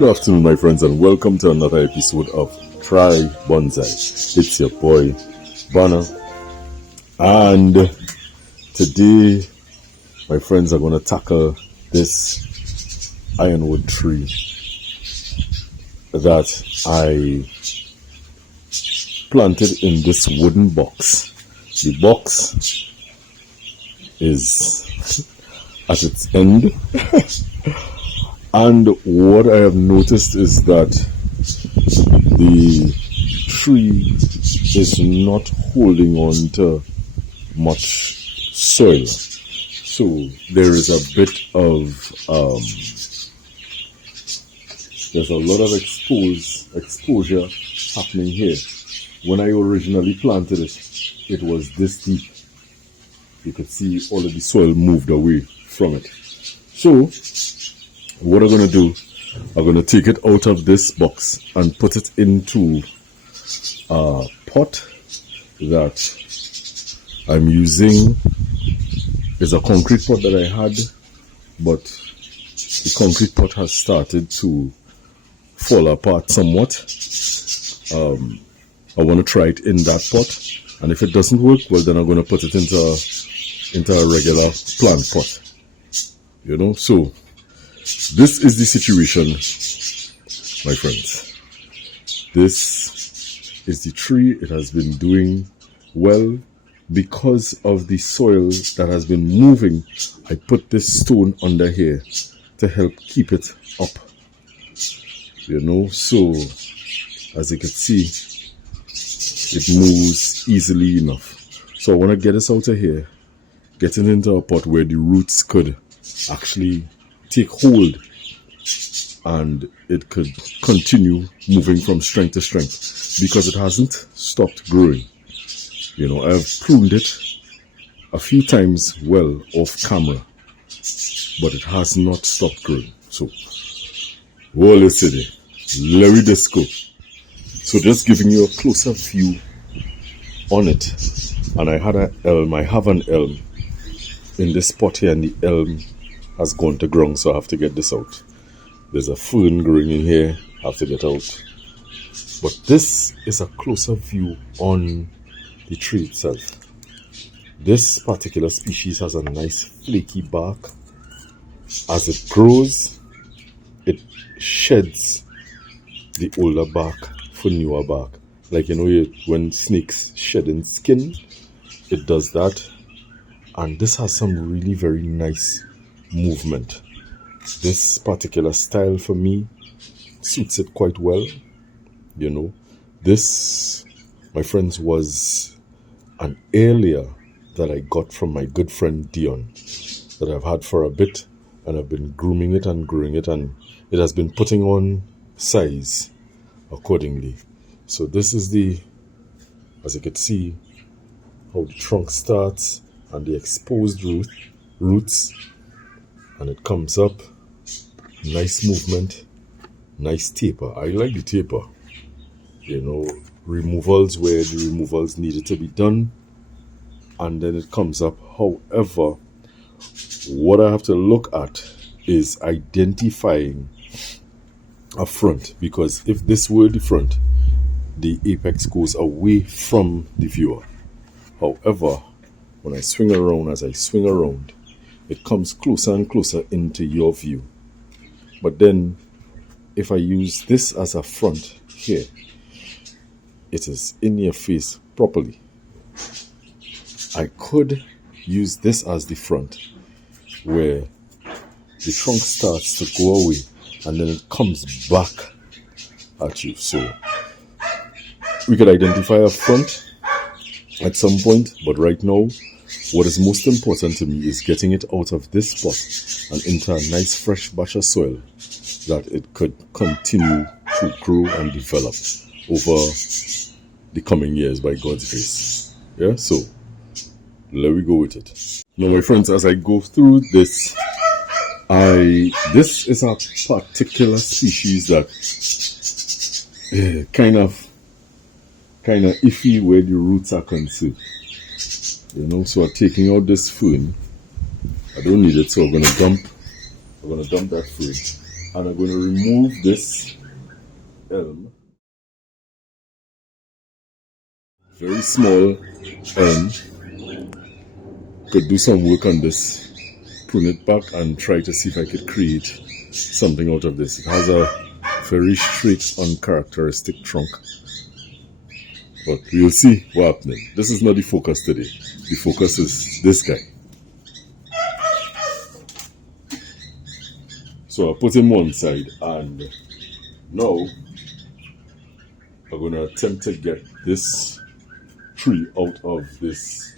Good afternoon, my friends, and welcome to another episode of Try Bonsai. It's your boy, Banner, and today, my friends, are going to tackle this ironwood tree that I planted in this wooden box. The box is at its end. And what I have noticed is that the tree is not holding on to much soil. So there is a bit of, there's a lot of exposure happening here. When I originally planted it, it was this deep. You could see all of the soil moved away from it. So what I'm going to do, I'm going to take it out of this box and put it into a pot that I'm using. It's a concrete pot that I had, but the concrete pot has started to fall apart somewhat. I want to try it in that pot, and if it doesn't work, well, then I'm going to put it into a regular plant pot. You know, so this is the situation, my friends. This is the tree. It has been doing well because of the soil that has been moving. I put this stone under here to help keep it up. You know, so as you can see, it moves easily enough. So I want to get this out of here, get it into a pot where the roots could actually take hold and it could continue moving from strength to strength, because it hasn't stopped growing. You know, I've pruned it a few times well off camera, but it has not stopped growing. So, well, listen, let me just go. So just giving you a closer view on it. And I have an elm in this pot here, and the elm has gone to ground, so I have to get this out. There's a fern growing in here, I have to get out. But this is a closer view on the tree itself. This particular species has a nice flaky bark. As it grows, it sheds the older bark for newer bark. Like, you know, when snakes shedding skin, it does that. And this has some really very nice movement. This particular style for me suits it quite well. You know, this, my friends, was an area that I got from my good friend Dion, that I've had for a bit, and I've been grooming it and growing it, and it has been putting on size accordingly. So this is as you can see, how the trunk starts and the exposed roots, and it comes up. Nice movement, nice taper. I like the taper. You know, removals where the removals needed to be done, and then it comes up. However, what I have to look at is identifying a front, because if this were the front, the apex goes away from the viewer. However, when I swing around, it comes closer and closer into your view. But then, if I use this as a front here, it is in your face properly. I could use this as the front, where the trunk starts to go away and then it comes back at you. So we could identify a front at some point, but right now, what is most important to me is getting it out of this pot and into a nice fresh batch of soil that it could continue to grow and develop over the coming years by God's grace. Yeah, so let me go with it. Now, my friends, as I go through this, this is a particular species that kind of iffy where the roots are concerned. You know, so I'm taking out this fern. I don't need it, so I'm gonna dump that fern. and I'm going to remove this elm. Very small elm. Could do some work on this, prune it back and try to see if I could create something out of this. It has a very straight, uncharacteristic trunk. But we'll see what happens. This is not the focus today. The focus is this guy. So I put him one side, and now I'm going to attempt to get this tree out of this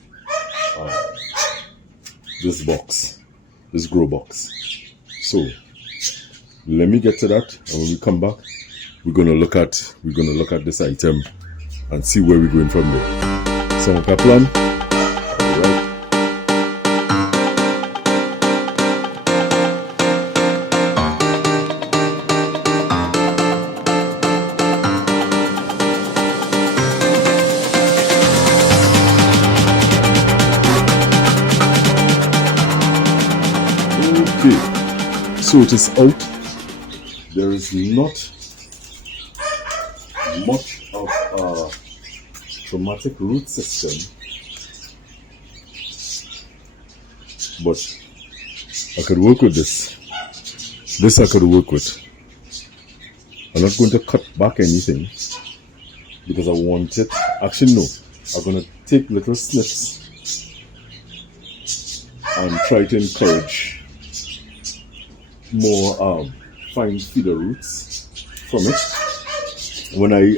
this box, this grow box. So let me get to that, and when we come back, we're gonna look at this item and see where we're going from there. So okay, plan. All right. So it is out. There is not much of a traumatic root system, but I could work with this. This I could work with. I'm not going to cut back anything because I want it. Actually, no. I'm going to take little snips and try to encourage more fine feeder roots from it. When I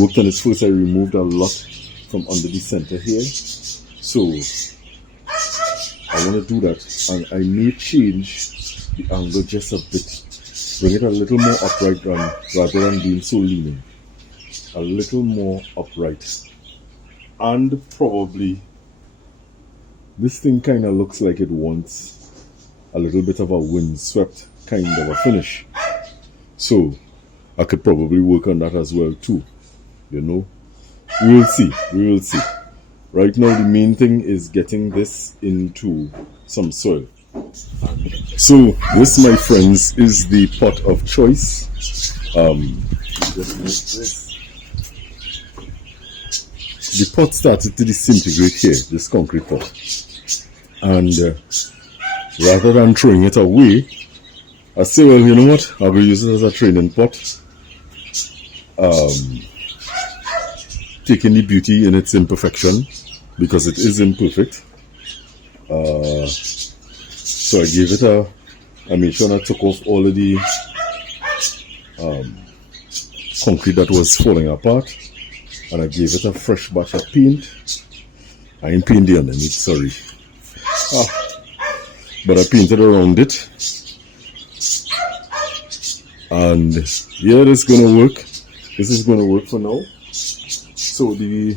worked on it first, I removed a lot from under the center here. So I want to do that, and I may change the angle just a bit. Bring it a little more upright rather than being so leaning. A little more upright. And probably this thing kind of looks like it wants a little bit of a windswept kind of a finish. So I could probably work on that as well too. You know, we will see. Right now the main thing is getting this into some soil. So this, my friends, is the pot of choice. Just make this. The pot started to disintegrate here, this concrete pot, and rather than throwing it away, I say, well, you know what, I will use it as a training pot. Taking the beauty in its imperfection, because it is imperfect. So I gave it I made sure I took off all of the concrete that was falling apart, and I gave it a fresh batch of paint. I ain't painted underneath, sorry. But I painted around it, and yeah, this is gonna work. This is gonna work for now. So the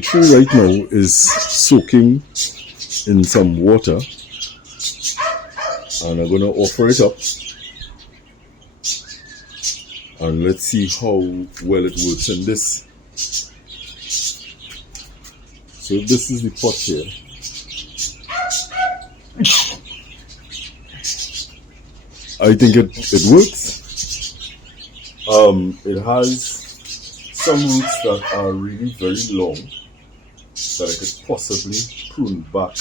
tree right now is soaking in some water, and I'm gonna offer it up, and let's see how well it works in this. So this is the pot here. I think it works. It has some roots that are really very long that I could possibly prune back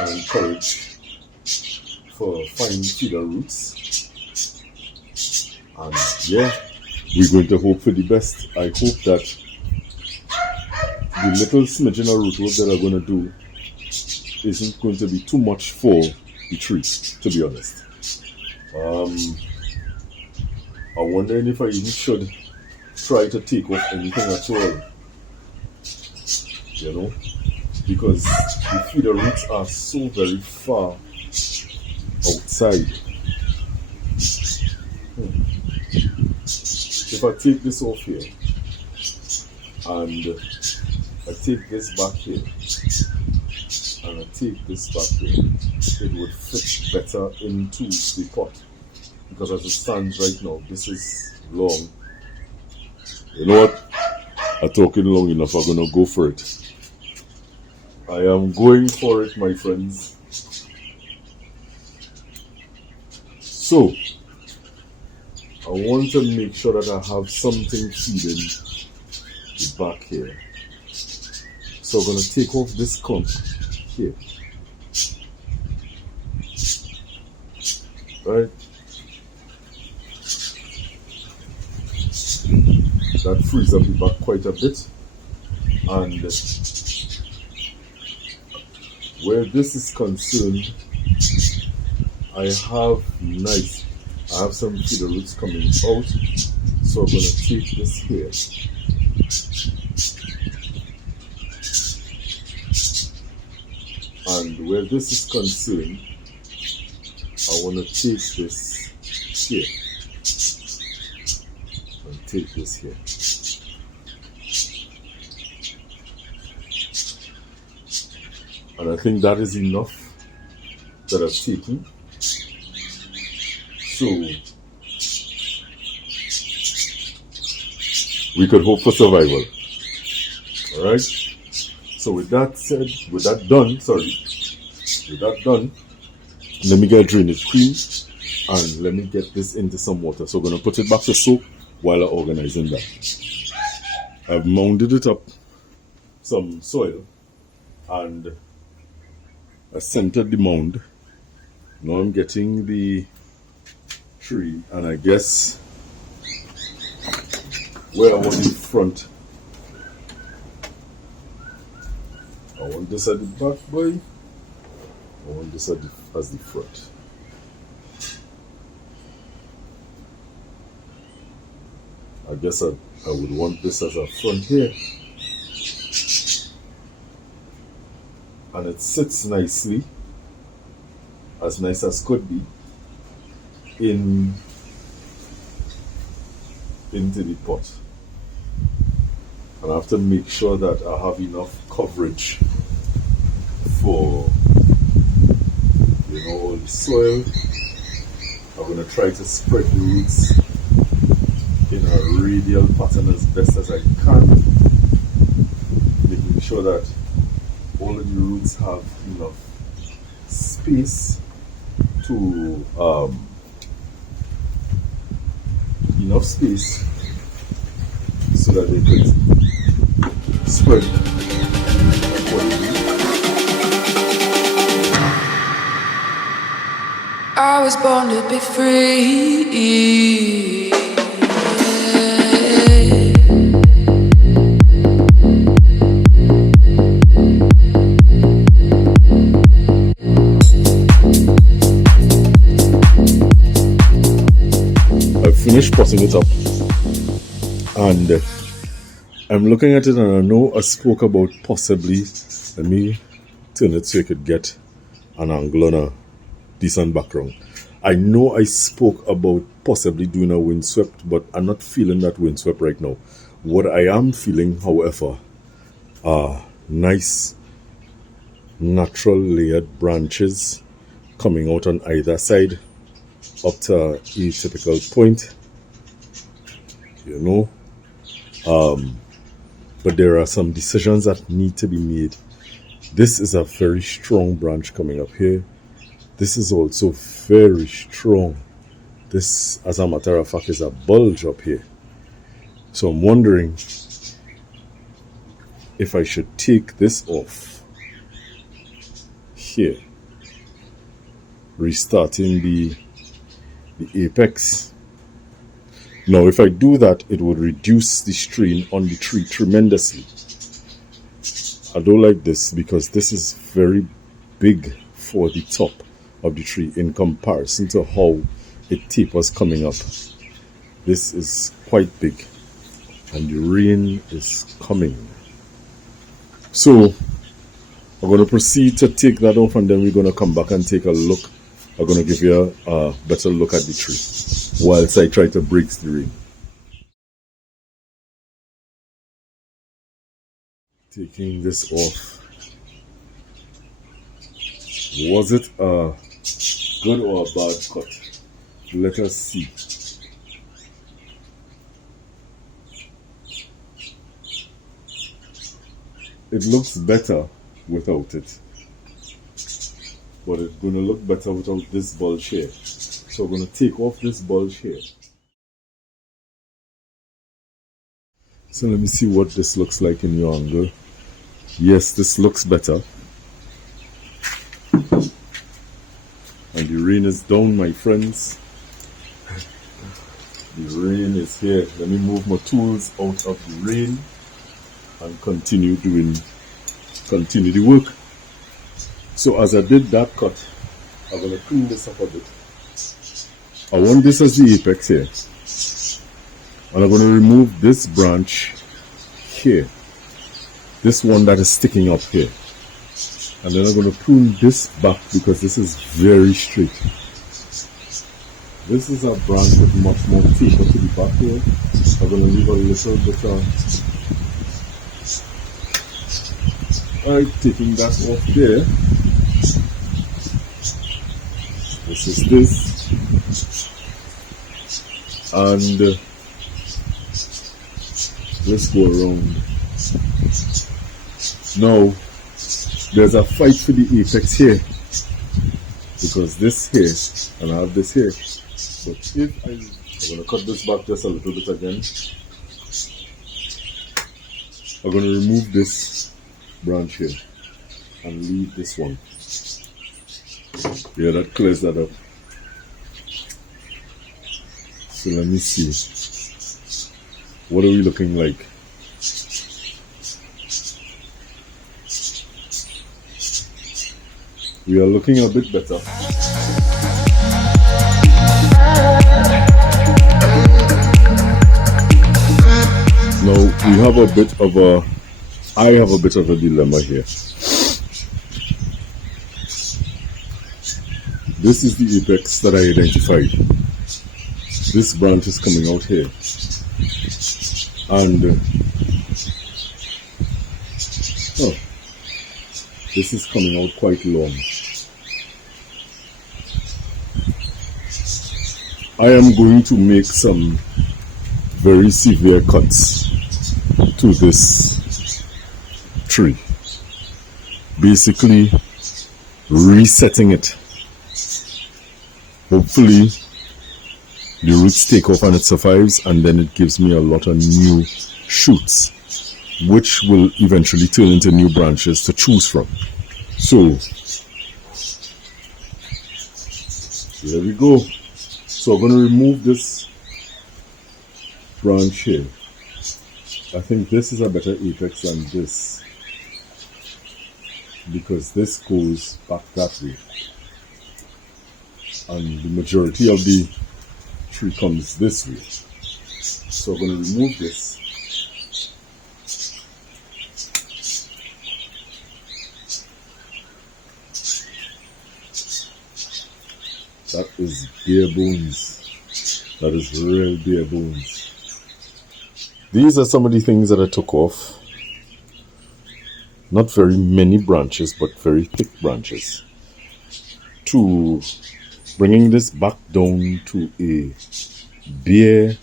and encourage for fine feeder roots. And yeah, we're going to hope for the best. I hope that the little smidgen of root work that I'm going to do isn't going to be too much for the tree, to be honest. I'm wondering if I even should try to take off anything at all, you know, because the feeder roots are so very far outside. If I take this off here and I take this back here and I take this back here, it would fit better into the pot, because as it stands right now, this is long. You know what? I'm talking long enough. I'm gonna go for it. I am going for it, my friends. So I want to make sure that I have something feeding the back here. So I'm going to take off this clump here. Right? That frees up the back quite a bit. And where this is concerned, I have some feeder roots coming out. So I'm going to take this here. And where this is concerned, I want to take this here. And take this here. And I think that is enough that I've taken. So we could hope for survival. Alright? So with that done, let me get drainage cream and let me get this into some water. So I'm going to put it back to soak while I'm organizing that. I've mounded it up some soil and I centered the mound. Now I'm getting the tree, and I guess where I want the front. I want this at the back, boy. I want this as the front. I guess I would want this as a front here. And it sits nicely, as nice as could be, into the pot. And I have to make sure that I have enough coverage for all the soil. I'm going to try to spread the roots in a radial pattern as best as I can, making sure that all of the roots have enough space to so that they could spread accordingly. I was born to be free. Finished potting it up, and I'm looking at it, and I know I spoke about possibly, let me turn it so you could get an angle on a decent background. I know I spoke about possibly doing a windswept, but I'm not feeling that windswept right now. What I am feeling, however, are nice natural layered branches coming out on either side up to a typical point, but there are some decisions that need to be made. This is a very strong branch coming up here. This is also very strong. This, as a matter of fact, is a bulge up here. So I'm wondering if I should take this off here, restarting the apex. Now if I do that, it would reduce the strain on the tree tremendously. I don't like this because this is very big for the top of the tree in comparison to how it tapers coming up. This is quite big and the rain is coming. So I'm going to proceed to take that off, and then we're going to come back and take a look. I'm going to give you a better look at the tree whilst I try to break the rain. Taking this off. Was it a good or a bad cut? Let us see. It looks better without it, but it's going to look better without this bulge here. So I'm going to take off this bulge here. So let me see what this looks like in your angle. Yes, this looks better. And the rain is down, my friends. The rain is here. Let me move my tools out of the rain and continue the work. So as I did that cut, I'm going to clean this up a bit. I want this as the apex here. And I'm going to remove this branch here. This one that is sticking up here. And then I'm going to prune this back because this is very straight. This is a branch with much more taper to the back here. I'm going to leave a little bit of... Alright, taking that off there. This is this. And let's go around. Now, there's a fight for the apex here. Because this here, and I have this here. But if I'm going to cut this back just a little bit again. I'm going to remove this branch here and leave this one. Yeah, that clears that up. So let me see. What are we looking like? We are looking a bit better. Now we have a bit of a, I have a bit of a dilemma here. This is the apex that I identified. This branch is coming out here. And this is coming out quite long. I am going to make some very severe cuts to this tree. Basically resetting it. Hopefully the roots take off and it survives, and then it gives me a lot of new shoots, which will eventually turn into new branches to choose from. So there we go. So I'm going to remove this branch here. I think this is a better apex than this, because this goes back that way, and the majority of the tree comes this way. So I'm going to remove this. That is bare bones. That is real bare bones. These are some of the things that I took off. Not very many branches, but very thick branches. To bringing this back down to a bare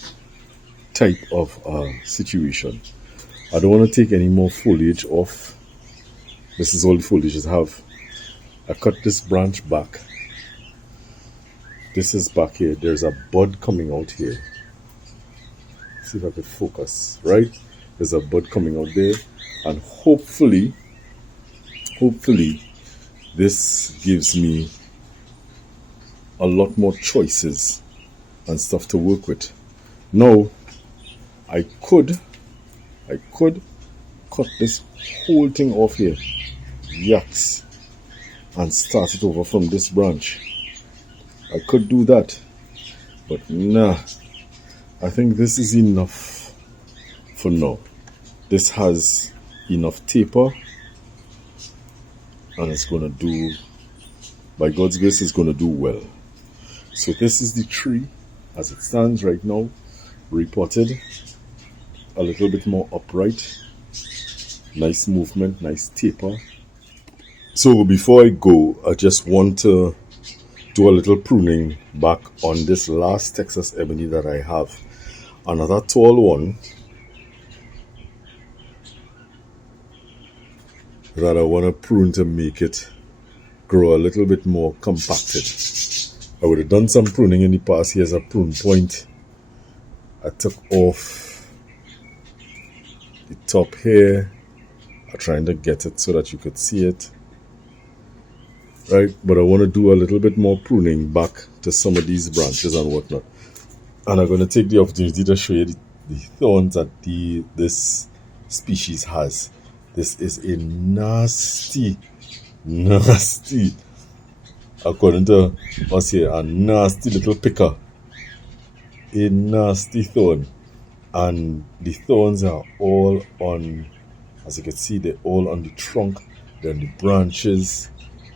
type of situation. I don't want to take any more foliage off. This is all the foliage I have. I cut this branch back. This is back here. There's a bud coming out here. See if I could focus, right? There's a bud coming out there, and hopefully this gives me a lot more choices and stuff to work with. Now, I could cut this whole thing off here, yucks, and start it over from this branch. I could do that, but nah, I think this is enough for now. This has enough taper, and it's gonna do, by God's grace, it's gonna do well. So this is the tree as it stands right now, repotted, a little bit more upright, nice movement, nice taper. So before I go, I just want to do a little pruning back on this last Texas Ebony that I have. Another tall one that I want to prune to make it grow a little bit more compacted. I would have done some pruning in the past. Here's a prune point. I took off the top here. I'm trying to get it so that you could see it. Right, but I want to do a little bit more pruning back to some of these branches and whatnot. And I'm going to take the opportunity to show you the thorns that this species has. This is a nasty, according to us here, a nasty little picker. A nasty thorn. And the thorns are all on, as you can see, they're all on the trunk, they're on the branches,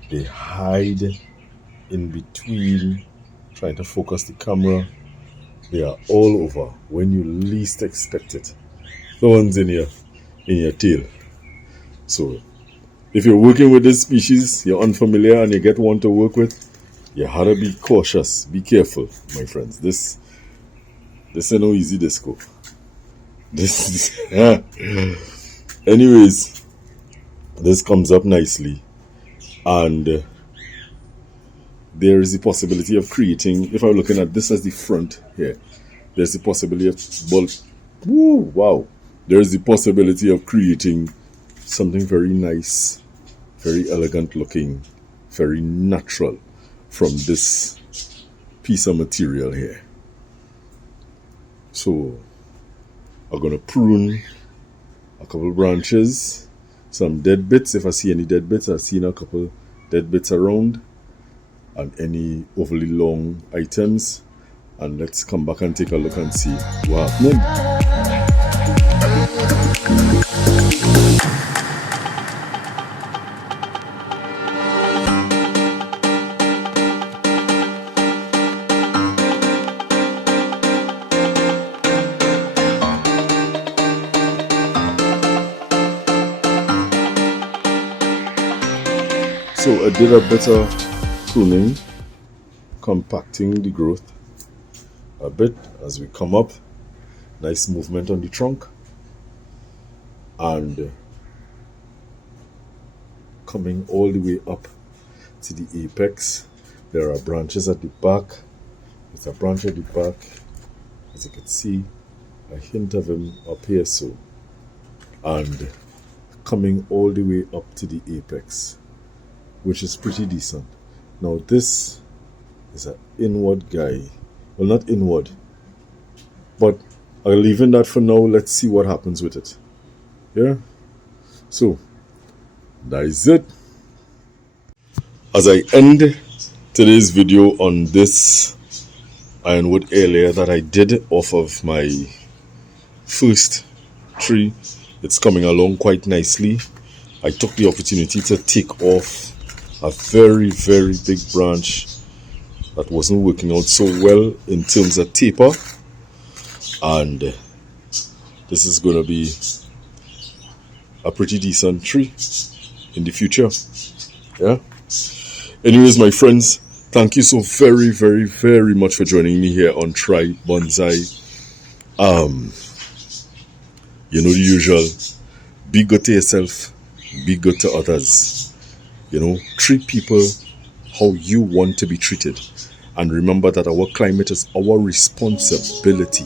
they hide in between, trying to focus the camera. They are all over when you least expect it. Thorns in your tail. So if you're working with this species, you're unfamiliar and you get one to work with, you have to be cautious, be careful, my friends. This ain't no easy disco. Anyways, this comes up nicely, and there is the possibility of creating, if I'm looking at this as the front here, there's the possibility of there's the possibility of creating something very nice, very elegant looking, very natural from this piece of material here. So I'm going to prune a couple branches, some dead bits. If I see any dead bits, I've seen a couple dead bits around, and any overly long items. And let's come back and take a look and see what happened. So I did a better pruning, compacting the growth a bit as we come up. Nice movement on the trunk, and coming all the way up to the apex. There are branches at the back. There's a branch at the back, as you can see, a hint of him up here, so, and coming all the way up to the apex, which is pretty decent. Now this is an inward guy. Well, not inward, but I'll leave in that for now. Let's see what happens with it. Yeah? So, that is it. As I end today's video on this ironwood air layer that I did off of my first tree, it's coming along quite nicely. I took the opportunity to take off a very, very big branch that wasn't working out so well in terms of taper, and this is going to be a pretty decent tree in the future. Yeah. Anyways, my friends, thank you so very, very, very much for joining me here on Try Bonsai. You know the usual. Be good to yourself. Be good to others. You know, treat people how you want to be treated. And remember that our climate is our responsibility.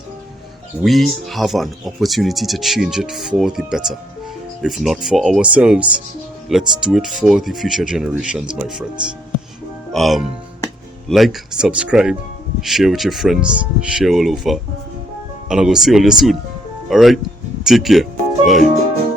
We have an opportunity to change it for the better. If not for ourselves, let's do it for the future generations, my friends. Like, subscribe, share with your friends, share all over. And I'll go see you all soon. Alright? Take care. Bye.